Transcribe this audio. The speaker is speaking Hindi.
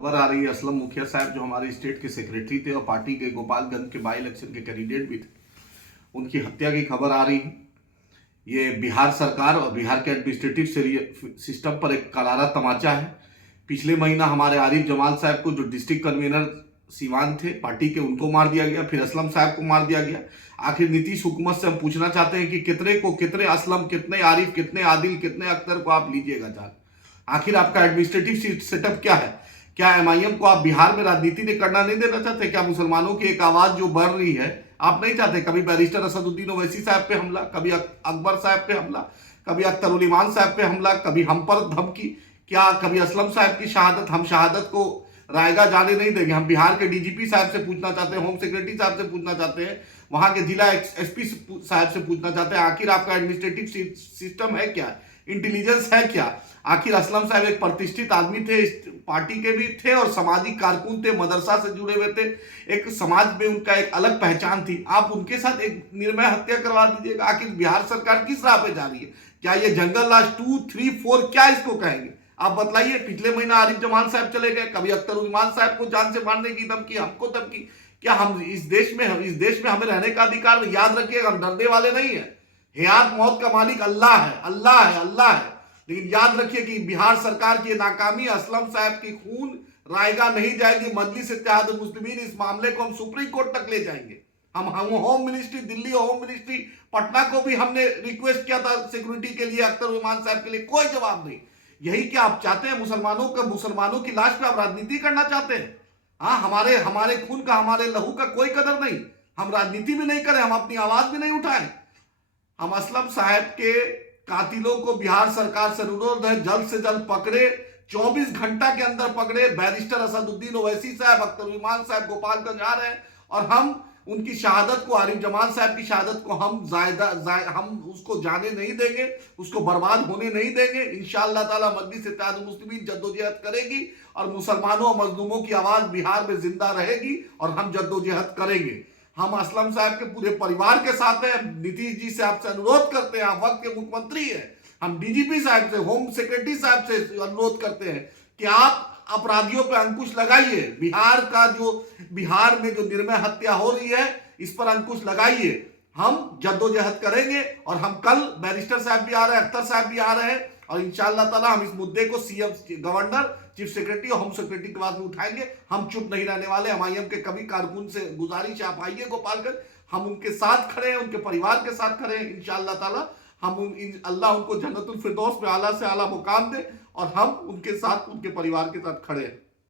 खबर आ रही है असलम मुखिया साहब जो हमारे स्टेट के सेक्रेटरी थे और पार्टी के गोपालगंज के बाई इलेक्शन के कैंडिडेट भी थे, उनकी हत्या की खबर आ रही है। ये बिहार सरकार और बिहार के एडमिनिस्ट्रेटिव सिस्टम पर एक करारा तमाचा है। पिछले महीना हमारे आरिफ जमाल साहब को, जो डिस्ट्रिक्ट कन्वीनर सीवान थे पार्टी के, उनको मार दिया गया, फिर असलम साहब को मार दिया गया। आखिर नीतीश हुकूमत से हम पूछना चाहते हैं कि कितने असलम, कितने आरिफ, कितने आदिल, कितने अख्तर को आप लीजिएगा जान? आखिर आपका एडमिनिस्ट्रेटिव सेटअप क्या है? क्या एमआईएम को आप बिहार में राजनीति नहीं करना नहीं देना चाहते? क्या मुसलमानों की एक आवाज जो बढ़ रही है आप नहीं चाहते? कभी बैरिस्टर असदुद्दीन ओवैसी साहब पे हमला, कभी अकबर साहब पे हमला, कभी अख्तर उल ईमान साहब पे हमला, कभी हम पर धमकी, क्या कभी असलम साहब की शहादत? हम शहादत को रायगा जाने नहीं देंगे। हम बिहार के डीजीपी साहब से पूछना चाहते हैं, होम सेक्रेटरी साहब से पूछना चाहते हैं, वहां के जिला एसपी साहब से पूछना चाहते हैं, आखिर आपका एडमिनिस्ट्रेटिव सिस्टम है क्या? इंटेलिजेंस है क्या? आखिर असलम साहब एक प्रतिष्ठित आदमी थे, पार्टी के भी थे और सामाजिक कारकुन थे, मदरसा से जुड़े हुए थे, एक समाज में उनका एक अलग पहचान थी। आप उनके साथ एक निर्मय हत्या करवा दीजिएगा। आखिर बिहार सरकार किस राह पे जा रही है? क्या ये जंगल राज 2, 3, 4 क्या इसको कहेंगे? आप बतलाइए। पिछले महीना आरिफ जमान साहब चले गए, कभी अख्तर उल ईमान साहब को जान से मारने की धमकी, हमको धमकी। क्या हम इस देश में हमें रहने का अधिकार? याद रखिएगा, हम डरने वाले नहीं है। हयात मौत का मालिक अल्लाह है, अल्लाह है, अल्लाह है। लेकिन याद रखिए कि बिहार सरकार की नाकामी, असलम साहब की खून रायगा नहीं जाएगी। मजलिस इत्तेहादुल मुस्लिमीन इस मामले को हम सुप्रीम कोर्ट तक ले जाएंगे। हम home ministry Delhi, home ministry Patna को भी हमने रिक्वेस्ट किया था सिक्योरिटी के लिए, अख्तर उस्मान साहब के लिए, कोई जवाब नहीं। यही क्या आप चाहते हैं? मुसलमानों की लाश पे आप राजनीति करना चाहते हैं? हाँ, हमारे खून का, हमारे लहू का कोई कदर नहीं। हम राजनीति भी नहीं करें, हम अपनी आवाज भी नहीं उठाएं। हम असलम साहब के कातिलों को बिहार सरकार से अनुरोध है, जल्द से जल्द पकड़े, 24 घंटा के अंदर पकड़े। बैरिस्टर असदुद्दीन ओवैसी साहब, अख्तर उल ईमान साहब गोपालगंज आ रहे हैं और हम उनकी शहादत को, आरिफ जमान साहब की शहादत को हम उसको जाने नहीं देंगे, उसको बर्बाद होने नहीं देंगे। इंशाअल्लाह ताला मजलिस इत्तेहादुल मुस्लिमीन जद्दोजहद करेगी और मुसलमानों और मजलूमों की आवाज बिहार में जिंदा रहेगी और हम जद्दोजहद करेंगे। हम असलम साहब के पूरे परिवार के साथ हैं। नीतीश जी से आपसे अनुरोध करते हैं, आप वक्त के मुख्यमंत्री हैं। हम डीजीपी साहब से, होम सेक्रेटरी साहब से अनुरोध करते हैं कि आप अपराधियों पर अंकुश लगाइए। बिहार में जो निर्मय हत्या हो रही है, इस पर अंकुश लगाइए। हम जद्दोजहद करेंगे और हम कल बैरिस्टर साहब भी आ रहे हैं, अख्तर साहब भी आ रहे हैं और इंशाअल्लाह ताला हम इस मुद्दे को सीएम, गवर्नर, चीफ सेक्रेटरी और होम सेक्रेटरी के बाद में उठाएंगे। हम चुप नहीं रहने वाले। एमआईएम के कभी कारकुन से गुजारिश है, आप आइए गोपालगंज, हम उनके साथ खड़े हैं, उनके परिवार के साथ खड़े हैं। इंशाअल्लाह ताला अल्लाह उनको जन्नतुल फिरदौस में आला से आला मुकाम दे और हम उनके साथ, उनके परिवार के साथ खड़े हैं।